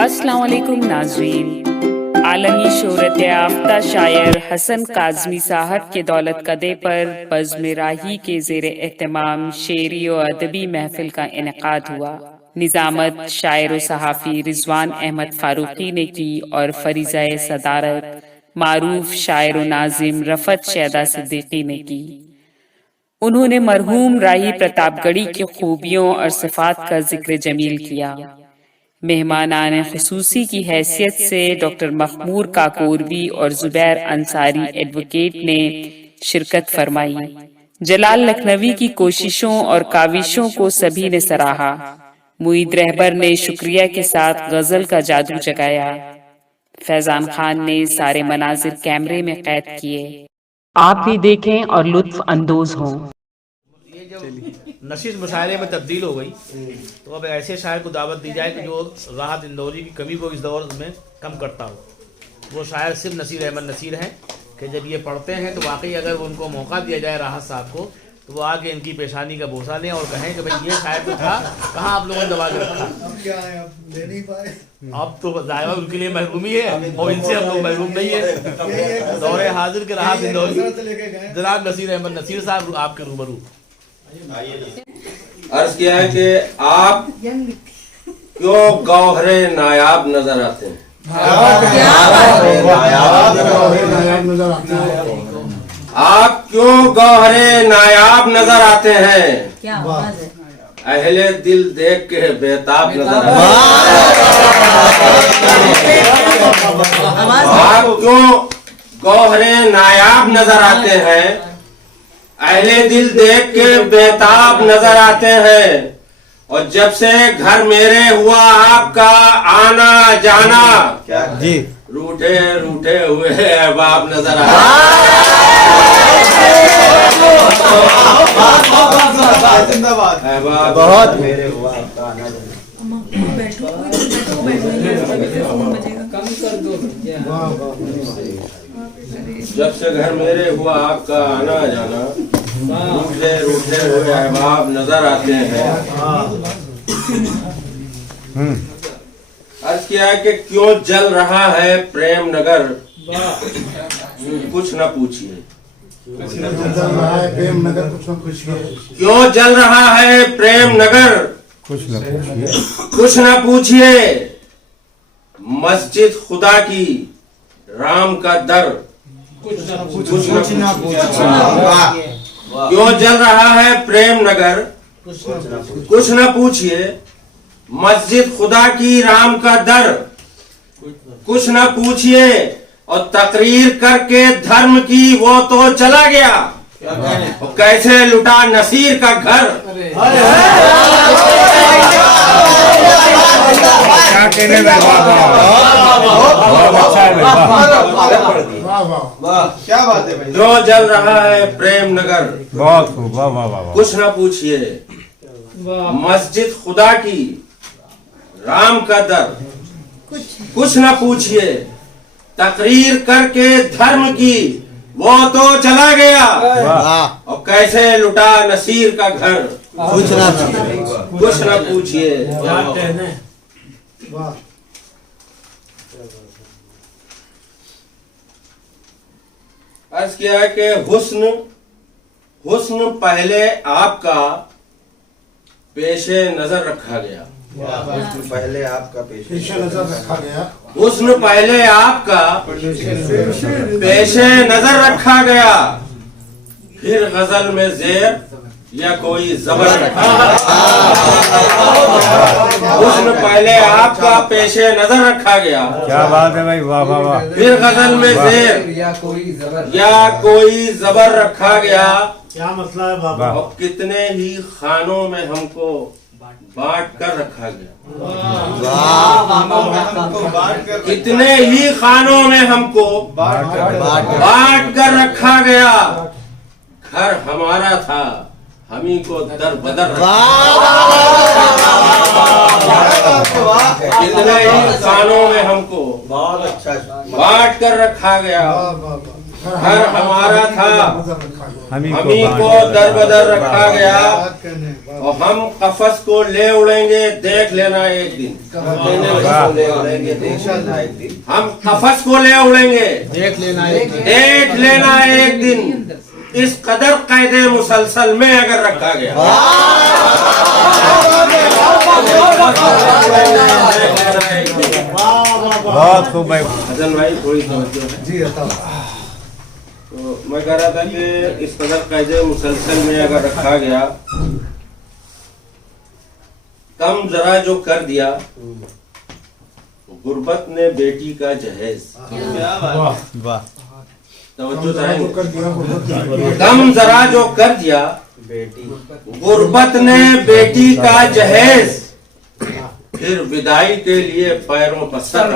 अस्सलाम वालेकुम नाज़रीन। आलमी शोहरत याफ्ता शायर हसन काज़मी साहब के दौलत कदे पर बज़्म राही के ज़ेर एहतमाम शेरी और अदबी महफिल का इनेकाद हुआ। निज़ामत शायर व सहाफ़ी रिजवान अहमद फारूकी ने की और फरीज़ाए सदारत मारूफ शायर व नाज़िम रफ़त शैदा सिद्दीकी ने की। उन्होंने मरहूम राही प्रतापगढ़ी की खूबियों और सिफ़ात का जिक्र जमील किया। मेहमानान खुसूसी की हैसियत से डॉक्टर मखमूर काकोरवी और जुबैर अंसारी एडवोकेट ने शिरकत फरमाई। जलाल लखनवी की कोशिशों और काविशों को सभी ने सराहा। मुईद रहबर ने शुक्रिया के साथ गजल का जादू जगाया। फैजान खान ने सारे मनाजिर कैमरे में कैद किए। आप भी देखें और लुत्फ अंदोज हों। ये जब नशीस मुशायरे में तब्दील हो गई तो अब ऐसे शायर को दावत दी जाए कि जो राहत इंदौरी की कमी को इस दौर में कम करता हो। वो शायर सिर्फ नसीर अहमद नसीर हैं कि जब ये पढ़ते हैं तो वाकई अगर उनको मौका दिया जाए राहत साहब को तो वो आके इनकी पेशानी का बोसा लें और कहें कि भाई ये शायर तो था, कहाँ आप लोगों ने दबा के रखा। अब क्या है, अब ले नहीं पाए। अब तो जाहिर उनके लिए महरूमी है और इनसे हम लोग महरूम नहीं है। दौरे हाजिर के राहत इंदौरी जनाब नसीर अहमद नसीर साहब आपके रूबरू। अर्ज किया है कि आप क्यों गौहरे नायाब नजर आते हैं। आप क्यों गौहरे नायाब नजर आते हैं। अहले दिल देख के बेताब नजर आप क्यों गौहरे नायाब नजर आते हैं। अहले दिल देख के बेताब नजर आते हैं और जब से घर मेरे हुआ आपका आना जाना जी रूठे रूठे हुए अहबाब नजर बहुत मेरे हुआ आपका आना जाना। जब से घर मेरे हुआ आपका आना जाना रूठे रूठे हुए अहबाब नजर आते हैं। अर्ज किया है कि क्यों जल रहा है प्रेम नगर कुछ न पूछिए। क्यों जल रहा है प्रेम नगर कुछ न पूछिए। मस्जिद खुदा की राम का दर कुछ न पूछिए। क्यों जल रहा है प्रेम नगर कुछ न पूछिए। मस्जिद खुदा की राम का दर कुछ न पूछिए। और तकरीर करके धर्म की वो तो चला गया और कैसे लुटा नसीर का घर। क्या बात है भाई। क्यों जल रहा है प्रेम नगर बहुत खूब, वाह वाह वाह। कुछ न पूछिए। मस्जिद खुदा की राम का दर कुछ न पूछिए। तकरीर करके धर्म की वो तो चला गया और कैसे लुटा नसीर का घर। कुछ न पूछिए। अर्ज किया है कि हुस्न पहले आपका पेशे नजर रखा गया। पहले आपका पेशे नजर रखा गया। हुस्न पहले आपका पेशे नजर रखा गया फिर गजल में जेर या कोई जबर रखा। हुस्न पहले आपका पेशे नजर रखा गया। क्या बात है भाई, वाह वाह वाह। फिर गजल में जेर या कोई जबर रखा गया। क्या मसला है बाबा। और कितने ही खानों में हमको बांट कर रखा गया। कितने ही खानों में हमको बांट कर रखा गया। घर हमारा था हम ही को दर बदर कितने ही खानों में हमको बहुत अच्छा बांट कर रखा गया। घर हमारा था, हमी हमी को दर बदर रखा गया, और हम कफस को ले उड़ेंगे, देख लेना एक दिन। हम कफस को ले उड़ेंगे, देख लेना एक दिन। इस कदर कैदे मुसलसल में अगर रखा गया। बहुत खूब भाई। हसन भाई थोड़ी तवज्जो है। तो मैं कह रहा था कि इस कदर कैदे मुसलसल में अगर रखा गया, कम जरा जो कर दिया, गुर्बत ने बेटी का जहेज। वाह तवज्जो चाहेंगे। कम जरा जो कर दिया, गुर्बत ने बेटी का जहेज, फिर विदाई के लिए पैरों पर सर।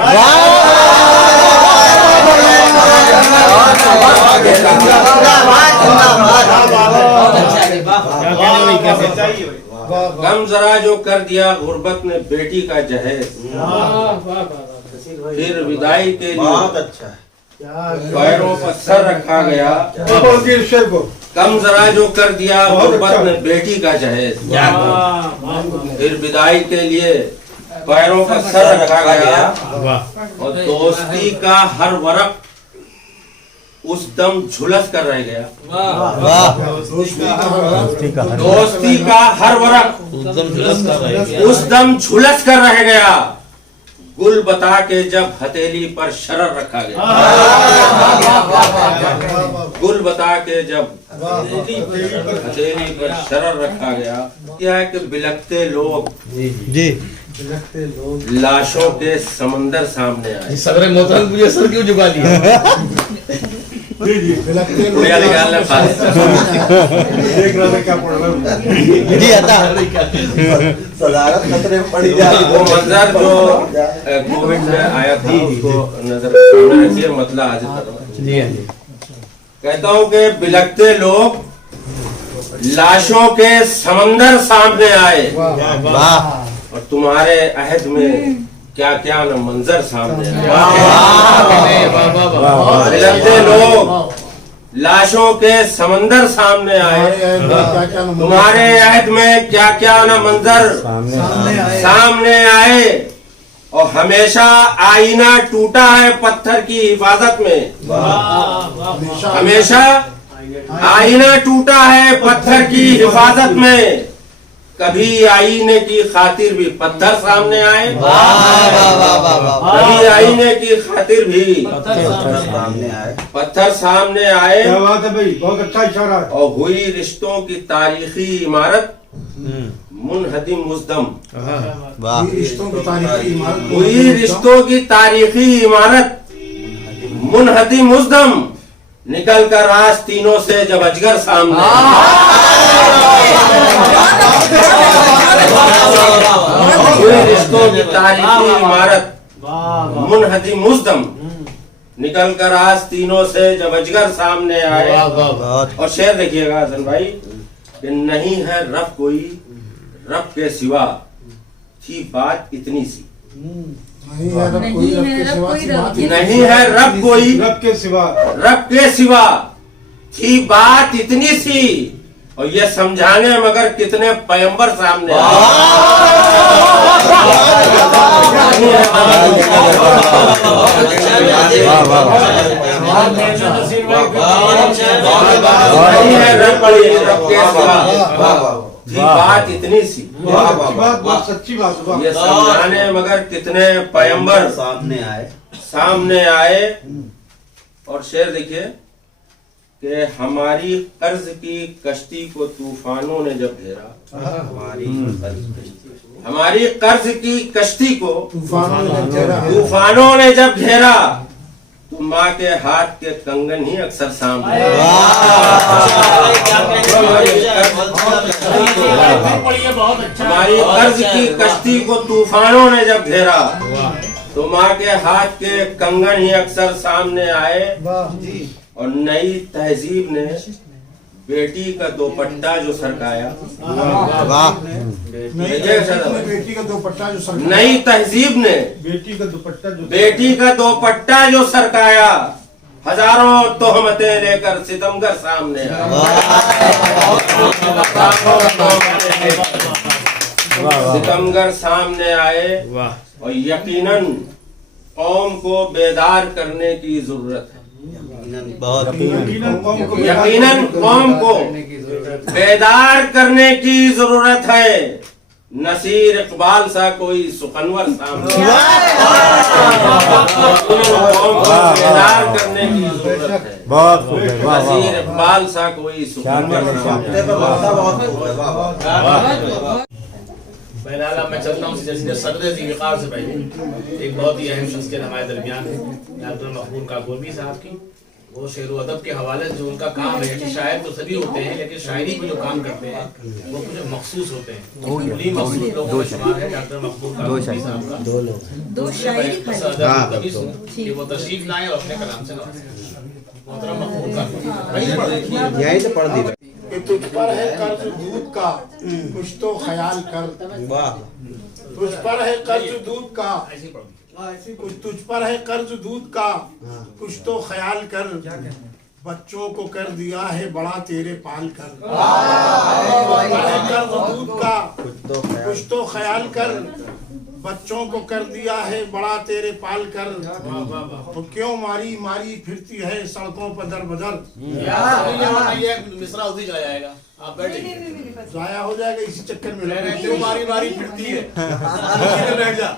कम जरा जो कर दिया, गुर्बत ने बेटी का जहेज, फिर विदाई के लिए पैरों पर सर रखा गया। कम जरा जो कर दिया, गुर्बत ने बेटी का जहेज, फिर विदाई के लिए पैरों पर सर रखा गया। और दोस्ती का हर वर्क उस दम झुलस कर रह गया। दोस्ती का हर वर्क उस दम झुलस कर रह गया। गुल बता के जब हथेली पर शरर रखा गया। गुल बता के जब हथेली पर शरर रखा गया। क्या है कि बिलखते लोग जी लाशों के समंदर सामने आए। सगरे मोहतरम मुझे सर क्यों झुका लिया? उड़िया निकालना खाली। जी आता सदारत खतरे में पड़ी जा रही। वो मंजर जो कोविड में आया था, उसको नजर सामने रखिए, मतलब हाजिर करो। कहता हूँ कि बिलखते लोग लाशों के समंदर सामने आए, और तुम्हारे अहद में क्या क्या न मंजर सामने आए। बिलखते लोग लाशों के समंदर सामने आए, तुम्हारे अहद में क्या क्या न मंजर सामने आए। और हमेशा आईना टूटा है पत्थर की हिफाजत में। हमेशा आईना टूटा है पत्थर की हिफाजत में। कभी आईने की खातिर भी पत्थर सामने आए, कभी आईने की खातिर भी पत्थर सामने आए। बात है भाई, बहुत अच्छा इशारा है। और हुई रिश्तों की तारीखी इमारत मुनहदिम मुज़दम। रिश्तों की तारीखी इमारत हुई रिश्तों की तारीखी इमारत मुनहदिम मुज़दम। निकल कर आस्तीनों से जब अजगर सामने हुई रिश्तों की तारीखी इमारत मुनहदिम मुज़दम। निकल कर आस्तीनों से जब अजगर सामने आए। और शेर देखिएगा हसन भाई कि नहीं है रब कोई रब के सिवा, थी बात इतनी सी। नहीं है रब कोई, रब के सिवा की बात ही नहीं है रब कोई रब के सिवा, रब के सिवा, थी बात इतनी सी। और ये समझाने मगर कितने पैगंबर सामने आए। नहीं है रब कोई रब के सिवा, थी बात इतनी सी। बहुत सच्ची बात। ये समझाने मगर कितने पैगंबर सामने आए। और शेर देखिए कि हमारी कर्ज की कश्ती को तूफानों ने जब घेरा। हमारी कर्ज की कश्ती को तूफानों ने जब घेरा, तो माँ के हाथ के कंगन ही अक्सर सामने हमारी कर्ज की कश्ती को तूफानों ने जब घेरा, तो माँ के हाथ के कंगन ही अक्सर सामने आए। और नई तहजीब ने बेटी का दुपट्टा जो सरकाया। बेटी का दुपट्टा जो सरकाया। नई तहजीब ने बेटी का दुपट्टा जो सरकाया। हजारों तोहमतें लेकर सितमगर सामने आए। सितमगर सामने आए और यकीनन कौम को बेदार करने की जरूरत है। यकीनन कौम को बेदार करने की जरूरत है। नसीर इकबाल सा कोई सुखनवर सामने कौम को बेदार करने की जरूरत है। नसीर इकबाल सा कोई सुखनवर सामने। बहरहाल मैं चलता हूँ सीधे सदर ज़िफ़ार से पहले एक बहुत ही अहम शख्स के हमारे दरमियान है डॉक्टर मकबूल काकोमी साहब की। वो शेर व अदब के हवाले से जो उनका काम है कि शायर तो सभी होते हैं लेकिन शायरी में जो काम करते हैं वो कुछ मखसूस होते हैं। उन्हीं मखसूस लोगों में शुमार है डॉक्टर मकबूल काकोमी साहब का। दो शायरी कि वो तशरीफ लाए और अपने कलाम से मोहतरम मकबूल काकोमी यही तो पढ़ दी। कि तुझ पर है कर्ज दूध का कुछ तो ख्याल कर। तुझ पर है कर्ज दूध का कुछ तुझ पर है कर्ज दूध का कुछ तो ख्याल कर। बच्चों को कर दिया है बड़ा तेरे पाल कर। कर्ज दूध का कुछ तो ख्याल कर। बच्चों को कर दिया है बड़ा तेरे पाल कर। तो क्यों मारी मारी फिरती है सड़कों पर दर बदर। मिसरा उसी चला जाएगा। आप बैठे जाया हो जाएगा इसी चक्कर में। क्यों मारी मारी फिरती है बैठ जा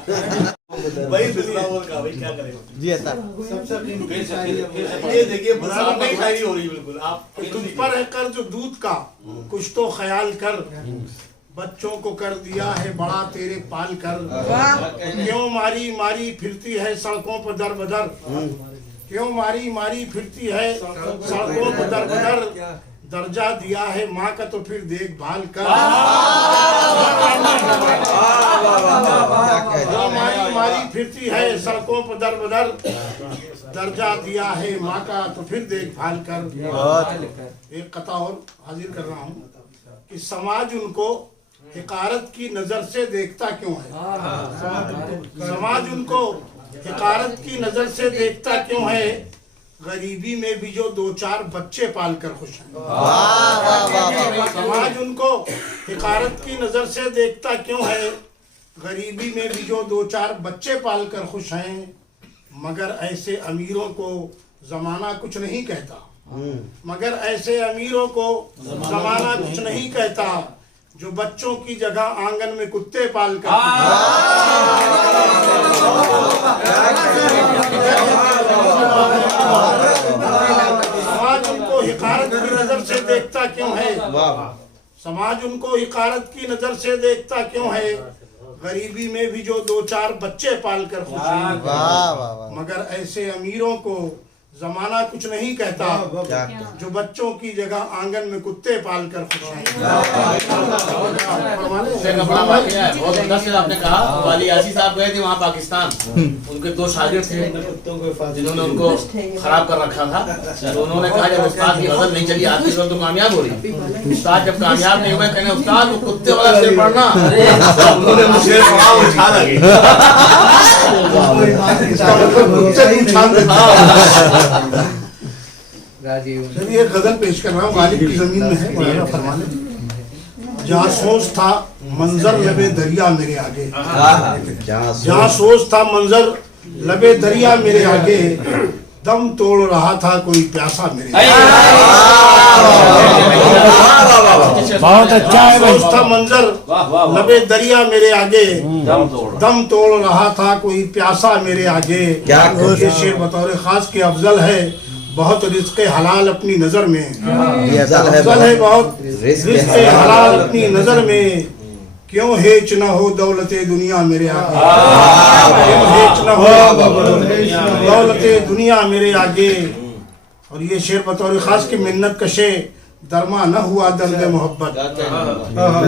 वही दूसरा और का भाई क्या करेगा जी अता ये देखिए सामने ही शायरी हो रही है बिल्कुल। आप तुझ पर है कर्ज दूध का कुछ तो ख्याल कर। बच्चों को कर दिया है बड़ा तेरे पाल कर। क्यों मारी मारी फिरती है सड़कों पर दर बदर। क्यों मारी मारी फिरती है सड़कों पर दर बदर। दर्जा दिया है माँ का तो फिर देखभाल कर। क्यों मारी मारी फिरती है सड़कों पर दर बदर। दर्जा दिया है माँ का तो फिर देखभाल कर। एक कथा और हाजिर कर रहा हूँ कि समाज उनको हिकारत की नजर से देखता क्यों है। समाज उनको हिकारत की नजर से देखता क्यों है। गरीबी में भी जो दो चार बच्चे पाल कर खुश हैं। समाज उनको हिकारत की नजर से देखता क्यों है। गरीबी में भी जो दो चार बच्चे पाल कर खुश हैं। मगर ऐसे अमीरों को जमाना कुछ नहीं कहता। मगर ऐसे अमीरों को जमाना कुछ नहीं कहता जो बच्चों की जगह आंगन में कुत्ते पाल कर। समाज उनको हिकारत की नजर से देखता क्यों है। समाज उनको हिकारत की नजर से देखता क्यों है। गरीबी में भी जो दो चार बच्चे पाल कर खुश हैं। मगर ऐसे अमीरों को जमाना कुछ नहीं कहता जो बच्चों की जगह आंगन में कुत्ते पाल कर खुश हैं। आपने कहा वाली यासी साहब गए थे वहाँ पाकिस्तान। उनके दो शागिर्द थे जिन्होंने उनको खराब कर रखा था। तो उन्होंने कहा जब उस्ताद की गजल नहीं चली आती तो कामयाब हो रही। उस्ताद जब कामयाब नहीं हुए कहने उस्ताद वो कुत्ते वाला शेर पढ़ना। उन्होंने शेर पढ़ा उठा लगे। चलिए गजल पेश कर रहा हूँ गालिब की जमीन में है। मौलाना फरमाने जहाँ सोच था मंजर लबे दरिया मेरे आगे। जहाँ सोच था मंजर लबे दरिया मेरे आगे। दम तोड़ रहा था कोई प्यासा मेरे आगे। बहुत अच्छा है भाई। सोच था मंजर लबे दरिया मेरे आगे। दम तोड़ रहा था कोई प्यासा मेरे आगे। ये शेर बतौर खास के अफजल है बहुत रिज़्क़े हलाल अपनी नजर में। अफजल है बहुत रिज़्क़े हलाल अपनी नजर में। क्यों हेच न हो दौलते दुनिया मेरे आगे। क्यों हेच न हो दौलते दुनिया मेरे आगे। और ये शेर बतौर खास की मिन्नत कशे दरमा न हुआ दर्द मोहब्बत।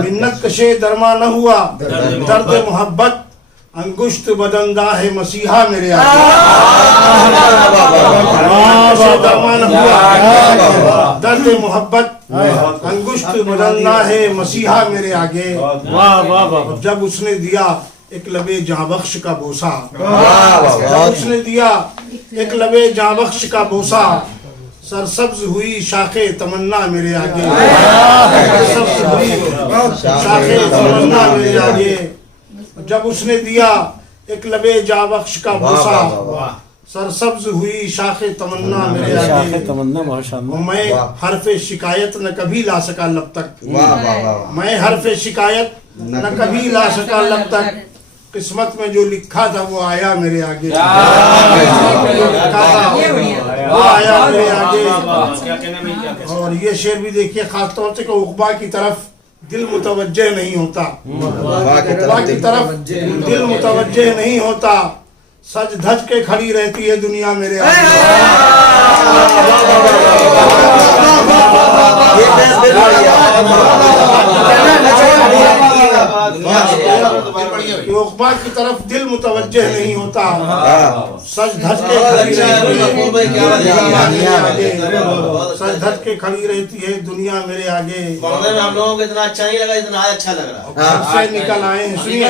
मिन्नत कशे दरमा न हुआ दर्द मोहब्बत। अंगुश्त बदंदा है मसीहा मेरे आगे। दरमा न हुआ दर्द मोहब्बत। अंगुश्त बदंदा है मसीहा मेरे आगे। जब उसने दिया एक लबे जाबख्श का बोसा। जब उसने दिया एक लबे जाबख्श का बोसा, सरसब्ज हुई शाखे तमन्ना मेरे आगे। सरसब्ज हुई शाखे तमन्ना मेरे आगे। जब उसने दिया एक लबे जाबख्श का बोसा, सरसब्ज हुई शाखे तमन्ना मेरे आगे। तमन्ना माशाअल्लाह। मैं हरफ शिकायत न कभी ला सका लब तक। मैं हरफ शिकायत न कभी ला सका लब तक। किस्मत में जो लिखा था वो आया मेरे आगे। लिखा था वो आया मेरे आगे। और ये शेर भी देखिए खास तौर से कि उक़बा की तरफ दिल मुतवज्जे नहीं होता। उक़बा की तरफ दिल मुतवज्जे नहीं होता। सज धज के खड़ी रहती है दुनिया मेरे उक़बा की तरफ दिल मुतवज्जे नहीं होता। सज धज के खड़ी सज धज के खड़ी रहती है दुनिया मेरे आगे। हम लोगों को इतना अच्छा नहीं लगा, इतना अच्छा लग रहा। घर से निकल आए हैं, सुनिए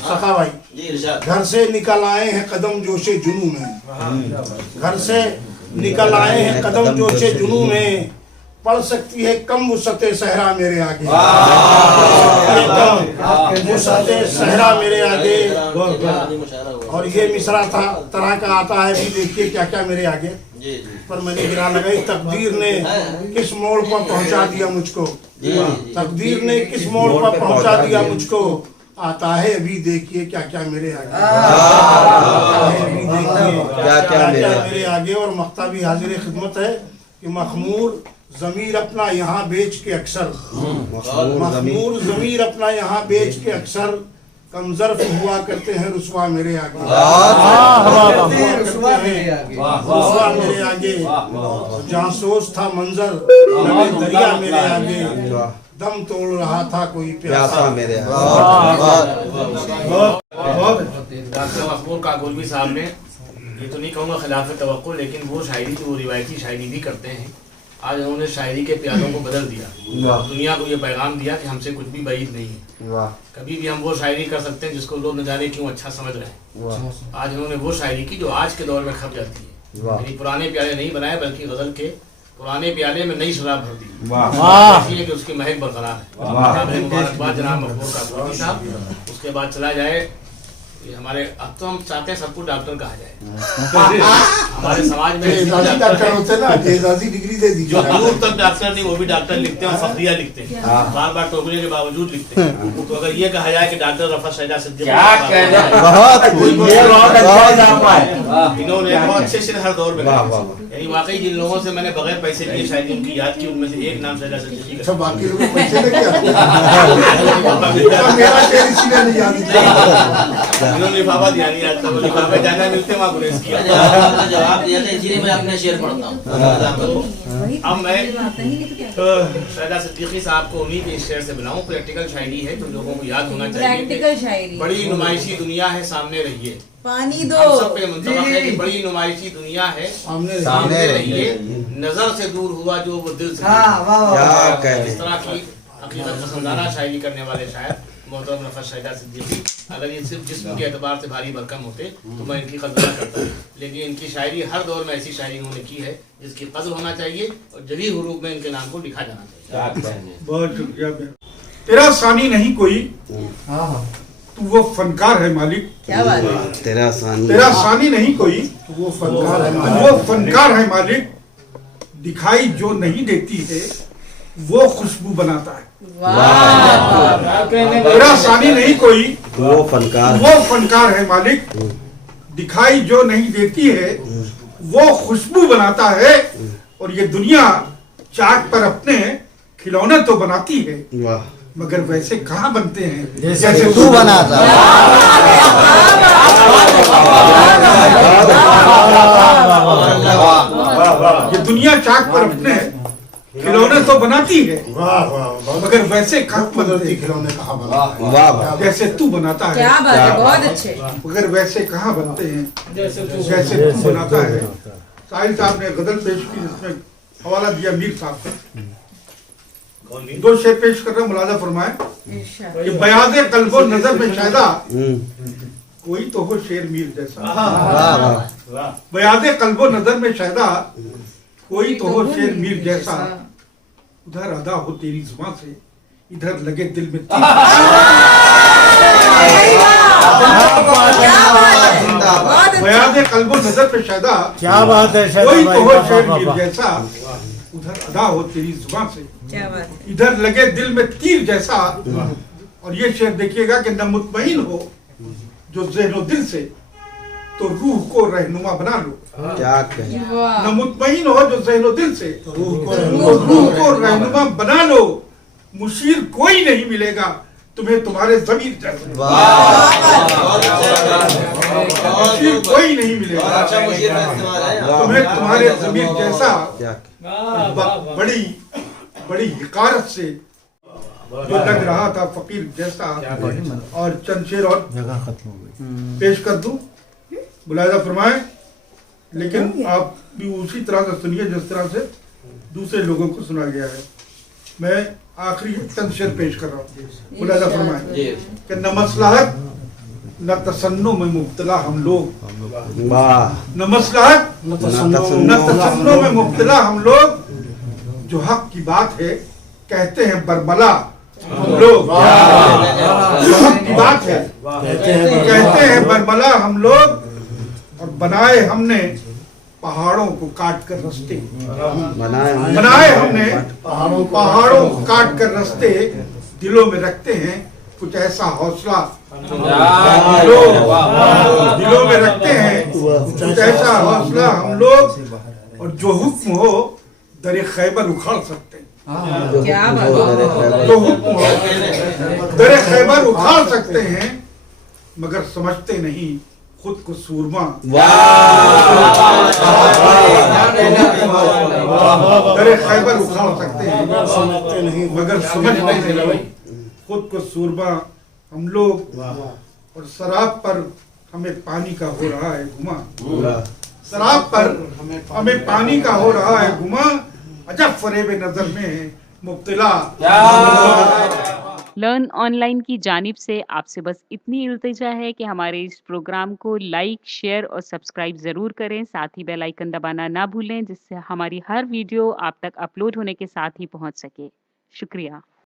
सखा भाई, जी इरशाद। घर से निकल आए हैं कदम जोशे जुनू में। घर से निकल आए हैं कदम जोशे जुनू में। पढ़ सकती है कम वुसअते सहरा मेरे आगे। कम वुसअते सहरा मेरे आगे। और ये मिसरा था तरह का आता है भी, देखिए क्या क्या मेरे आगे। पर मैंने गिरा लगाई, तकदीर ने किस मोड़ पर पहुंचा दिया मुझको। तकदीर ने किस मोड़ पर पहुंचा दिया मुझको। आता है अभी देखिए क्या क्या मेरे आगे। आता है अभी देखिए क्या क्या मेरे आगे। और मख्ता भी हाजिर खिदमत है कि मखमूर ज़मीर अपना यहाँ बेच के अक्सर, मखमूर ज़मीर अपना यहाँ बेच के अक्सर, कमजर्फ हुआ करते हैं रुसवा मेरे आगे। रुसवा मेरे आगे। जहाँ सोच था मंजर दरिया मेरे आगे। दम तोड़ रहा था कोई प्यासा मेरे डॉक्टर मकबूल काकोलवी साहब ने, ये तो नहीं कहूँगा खिलाफ तवक्को, लेकिन वो शायरी जो वो रिवायती शायरी भी करते हैं, आज उन्होंने शायरी के प्यालों को बदल दिया। दुनिया को ये पैगाम दिया कि हमसे कुछ भी बाइद नहीं है। कभी भी हम वो शायरी कर सकते हैं जिसको लोग न जाने क्यों अच्छा समझ रहे हैं। आज उन्होंने वो शायरी की जो आज के दौर में खप जाती है। यानी पुराने प्याले नहीं बनाए, बल्कि गजल के पुराने प्याले में नई शराब भर दी, इसलिए कि उसकी महक बरकरार है। मुबारकबाद जनाब मकबूल काकोलवी साहब। उसके बाद चला जाए, ये हमारे, अब तो हम चाहते हैं सबको डॉक्टर कहा जाए। हमारे समाज में डॉक्टर होते ना, एजाजी डिग्री दे दी। जो दूर तक डॉक्टर नहीं वो भी डॉक्टर लिखते हैं और फख्रिया लिखते हैं, बार बार टोकने के बावजूद लिखते हैं। तो अगर ये कहा जाए कि डॉक्टर रफत शहजा सिद्दीकी इन्होंने बहुत अच्छे से हर दौर में, यानी वाकई जिन लोगों से मैंने बगैर पैसे लिए शायद उनकी याद की, उनमें से एक नाम शहजा सिद्दीकी का। बाकी लोगों को पैसे लेके इन्होंने लिफाफा दिया नहीं, आज तक लिफाफे जाना मिलते वहाँ गुरेज किया। जवाब दिया था, इसीलिए मैं अपने शेर पढ़ता हूँ। अब मैं शहजा सिद्दीकी साहब को उन्हीं के इस शेर से बनाऊं। प्रैक्टिकल शायरी है जो लोगों को याद होना चाहिए। प्रैक्टिकल शायरी। बड़ी नुमाइशी दुनिया है सामने रहिए। पानी हम दो। सब पे मुंतबक है कि बड़ी नुमाइशी दुनिया है सामने रहिए। नजर से दूर हुआ जो वो दिल से। इस तरह की हकीकत पसंदाना शायरी करने वाले शायर मोहतरम रफत शहजा सिद्दीकी, अगर ये सिर्फ जिस्म के एतबार से भारी भरकम होते तो मैं इनकी कदर करता, लेकिन इनकी शायरी हर दौर में ऐसी शायरी उन्होंने की है जिसकी कदर होना चाहिए और जली हुरूफ में इनके नाम को लिखा जाना चाहिए। बहुत शुक्रिया। तेरा सानी नहीं कोई, तू वो फनकार है मालिक। क्या बात है। तेरा सानी नहीं कोई, वो फनकार है वो फनकार है मालिक। दिखाई जो नहीं देती है वो खुशबू बनाता है। तेरा सानी नहीं कोई, वो फनकार है मालिक। दिखाई जो नहीं देती है वो खुशबू बनाता है। और ये दुनिया चाक पर अपने खिलौने तो बनाती है, मगर वैसे कहाँ बनते हैं जैसे तू बनाता। ये दुनिया चाक पर अपने खिलौने तो बनाती है, मगर वैसे कहाँ बनते खिलौने कहाँ बना जैसे तू बनाता है। क्या बात है, बहुत अच्छे। मगर वैसे कहाँ बनते हैं जैसे तू बनाता है। साहिल साहब ने गजल पेश की जिसमें हवाला दिया मीर साहब का। दो शेर पेश कर रहा हूं, मुलाजा फरमाए इरशाद। कि बयाज़े कल्बो नजर में शायदा कोई तो हो शेर मीर जैसा। बयाज़े कल्बो नजर में शायदा कोई तो हो शेर मीर जैसा। उधर अदा हो तेरी जुबान से, इधर लगे दिल में तीर। बयाज़े कल्बो नजर में शायदा क्या बात है कोई तो हो शेर वाह, मीर वाह। जैसा। उधर अदा हो तेरी जुबान से, क्या बात है। इधर लगे दिल में तीर जैसा। और ये शेर देखिएगा कि न मुतमईन हो जो ज़हनो दिल से, तो रूह को रहनुमा बना लो। क्या कहें वाह। न मुतमईन हो जो ज़हनो दिल से, तो रूह को रहनुमा बना लो। मुशीर कोई नहीं मिलेगा तुम्हें तुम्हारे ज़मीर जैसा। मुशीर कोई नहीं मिलेगा अच्छा मुशीर का इस्तेमाल है। तुम्हें तुम्हारे ज़मीर जैसा। क्या बड़ी बड़ी हिकारत से जो लग रहा था फकीर जैसा। और चंद शेर और जगह खत्म हो गई। पेश कर दूं, मुलाजा फरमाए, लेकिन आप भी उसी तरह से सुनिए जिस तरह से दूसरे लोगों को सुना गया है। मैं आखिरी चंद शेर पेश कर रहा हूँ, मुलाजा फरमाए कि न मसलहत न तसन्नो में मुब्तला हम लोग। वाह न मसलहत न तसन्नो में मुब्तला हम लोग। जो हक की बात है कहते हैं बरबला हम लोग। जो हक की बात है कहते हैं बरबला हम लोग। और बनाए हमने पहाड़ों को काट कर रास्ते। बनाए हमने पहाड़ों को काट कर रास्ते। दिलों में रखते हैं कुछ ऐसा हौसला दिलों में रखते हैं कुछ ऐसा हौसला हम लोग। और जो हुक्म हो दरे खैबर उखाड़ सकते हैं। क्या बात है। जो हुक्म हो दरे खैबर उखाड़ सकते हैं, मगर समझते नहीं खुद को सूरमा। दरे खैबर उखाड़ सकते हैं मगर समझते नहीं खुद को सूरमा हम लोग। और शराब पर हमें पानी का हो रहा है घुमा। शराब पर हमें पानी का हो रहा है घुमा। अजब फरेब नजर में है मुब्तला। लर्न ऑनलाइन की जानिब से आपसे बस इतनी इल्तिजा है कि हमारे इस प्रोग्राम को लाइक, शेयर और सब्सक्राइब ज़रूर करें। साथ ही बेल आइकन दबाना ना भूलें, जिससे हमारी हर वीडियो आप तक अपलोड होने के साथ ही पहुंच सके। शुक्रिया।